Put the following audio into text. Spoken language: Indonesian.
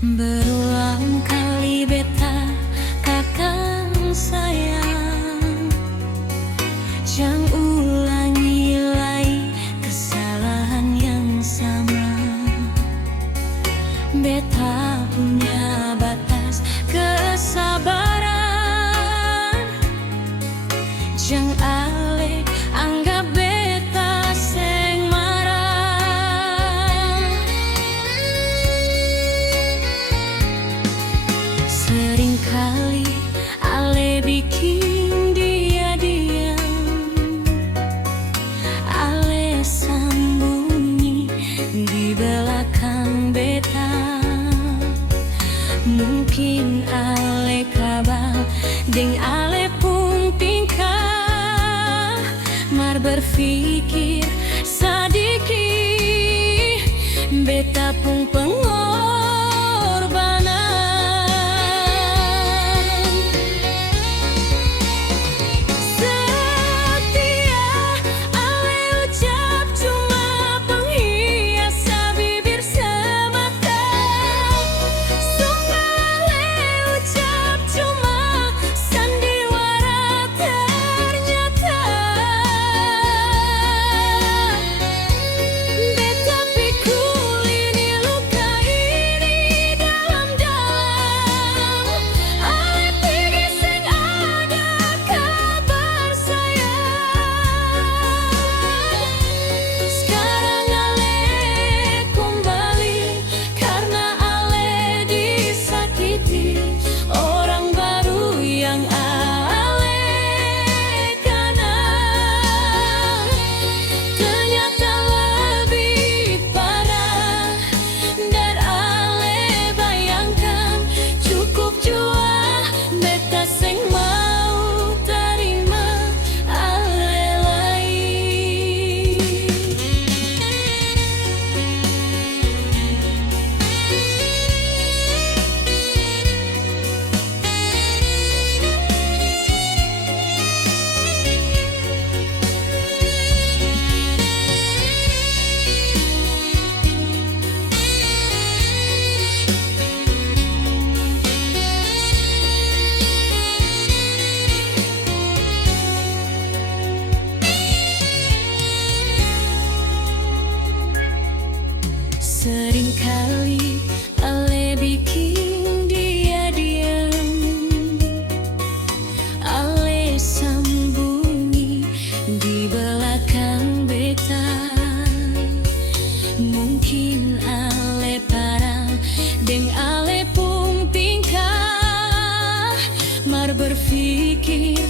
Berulang kali beta kakang sayang, jangan ulangi lagi kesalahan yang sama. Beta punya batas kesabaran, jangan ale anggap beta seng marah. Seringkali ale bikin dia diam, ale sembunyi di belakang beta. Mungkin ale kabal deng ale pun tingkah, mar berpikir sedikit beta pun pengorbanan. Setia ale ucap cuma penghias bibir semata. Sumpah ale ucap cuma sandiwara ternyata. Beta pikul ini luka ini dalam-dalam. Ale pikir seng ada kabar sayang. Sekarang ale kembali karena ale disakiti orang baru yang ale kenal. Ternyata lebih parah dari ale bayangkan. Cukup jua beta seng mau terima ale lain. Seringkali ale bikin dia diam, ale sembunyi di belakang beta. Mungkin ale parah deng ale pun tingkah, mar berpikir